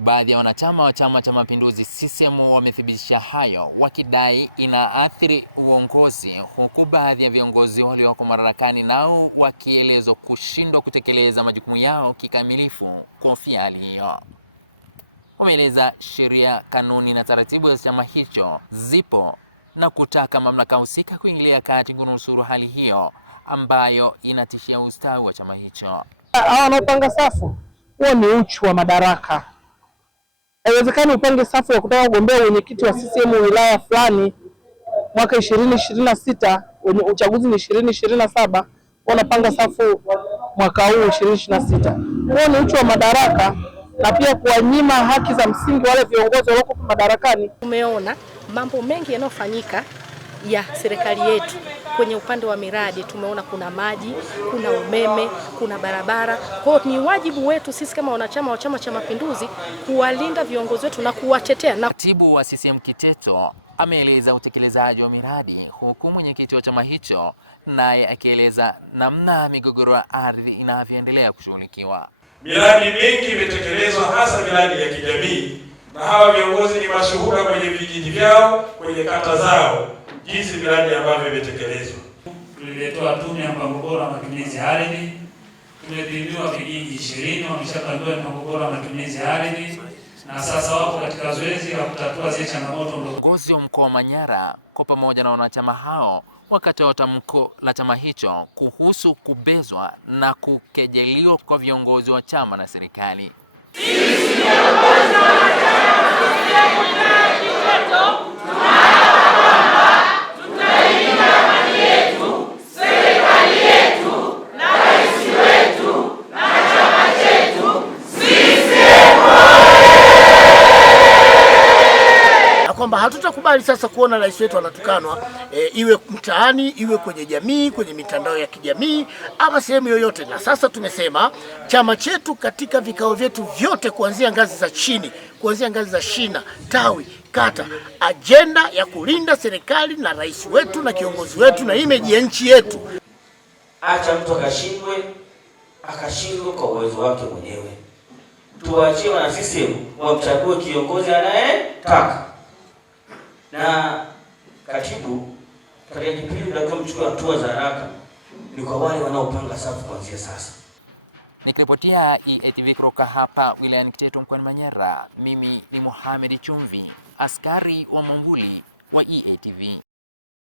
Baadhi ya wanachama wa Chama cha Mapinduzi CCM wamethibitisha hayo, wakidai inaathiri uongozi, huku baadhi ya viongozi walioko madarakani nao wakielezwa kushindwa kutekeleza majukumu yao kikamilifu kuhofia hali hiyo. Wameeleza sheria, kanuni na taratibu za chama hicho zipo na kutaka mamlaka husika kuingilia kati kunusuru hali hiyo ambayo inatishia ustawi wa chama hicho. Hawa wanaopanga safu, huo ni uchu wa madaraka. Haiwezekani upange safu ya kutaka kugombea mwenyekiti wa CCM wilaya fulani mwaka 2026, wenye uchaguzi ni 2027, wanapanga safu mwaka huu 2026. Huo ni uchu wa madaraka na pia kuwanyima haki za msingi wale viongozi walioko madarakani. Tumeona mambo mengi yanayofanyika ya serikali yetu kwenye upande wa miradi. Tumeona kuna maji, kuna umeme, kuna barabara. Kwa hiyo ni wajibu wetu sisi kama wanachama wa Chama cha Mapinduzi kuwalinda viongozi wetu na kuwatetea. Katibu wa CCM Kiteto ameeleza utekelezaji wa miradi, huku mwenyekiti wa chama hicho naye akieleza namna migogoro ya ardhi inavyoendelea kushughulikiwa. Miradi mingi imetekelezwa, hasa miradi ya kijamii, na hawa viongozi ni mashuhuda kwenye vijiji vyao, kwenye kata zao, jinsi miradi ambavyo imetekelezwa. Tuliletewa tume ya mpango bora wa matumizi ya ardhi, tumepimiwa vijiji 20 wameshapangiwa mpango bora wa matumizi ya ardhi, na sasa wapo katika zoezi la kutatua zile changamoto. Viongozi wa mkoa wa Manyara kwa pamoja na wanachama hao wakatoa tamko la chama hicho kuhusu kubezwa na kukejeliwa kwa viongozi wa chama na serikali. Kwamba hatutakubali sasa kuona rais wetu anatukanwa, iwe mtaani, iwe kwenye jamii, kwenye mitandao ya kijamii ama sehemu yoyote. Na sasa tumesema chama chetu katika vikao vyetu vyote, kuanzia ngazi za chini, kuanzia ngazi za shina, tawi, kata, ajenda ya kulinda serikali na rais wetu na kiongozi wetu na image ya nchi yetu. Acha mtu akashindwe kwa uwezo wake mwenyewe. Tuwaachie wana CCM wamchague kiongozi anayetaka. Na katibu, katika kipindi tunataka mchukue hatua za haraka ni kwa wale wanaopanga safu kuanzia sasa. Nikiripotia EATV kutoka hapa wilayani Kiteto mkoani Manyara, mimi ni Mohamed Chumvi, askari wa Mwambuli wa EATV.